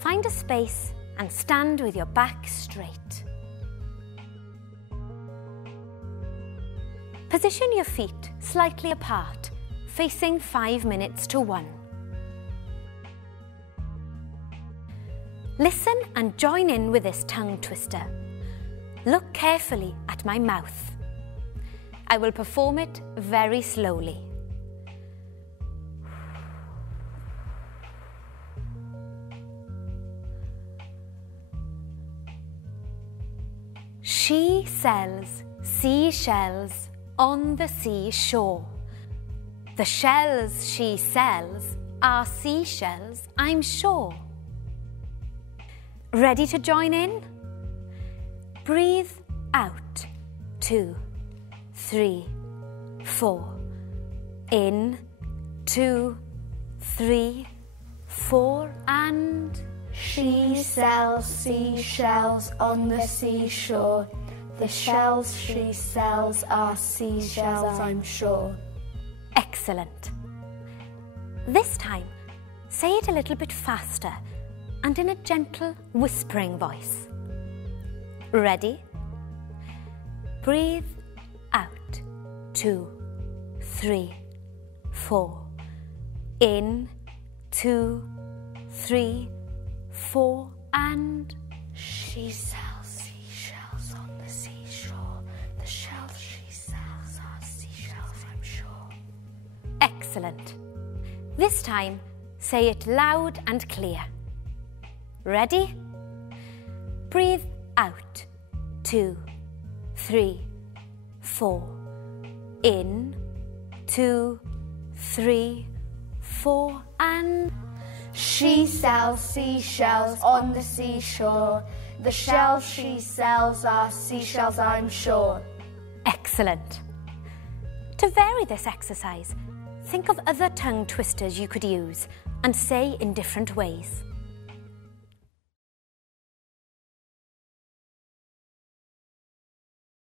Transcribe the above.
Find a space and stand with your back straight. Position your feet slightly apart, facing 5 minutes to 1. Listen and join in with this tongue twister. Look carefully at my mouth. I will perform it very slowly. She sells seashells on the seashore. The shells she sells are seashells, I'm sure. Ready to join in? Breathe out. 2, 3, 4. In, 2, 3, 4 and... She sells seashells on the seashore. The shells she sells are seashells, I'm sure. Excellent. This time, say it a little bit faster and in a gentle whispering voice. Ready? Breathe out. 2, 3, 4. In, 2, 3, 4 and... She sells seashells on the seashore. The shells she sells are seashells, I'm sure. Excellent. This time, say it loud and clear. Ready? Breathe out. 2, 3, 4. In, 2, 3, 4 and... She sells seashells on the seashore. The shells she sells are seashells, I'm sure. Excellent. To vary this exercise, think of other tongue twisters you could use and say in different ways.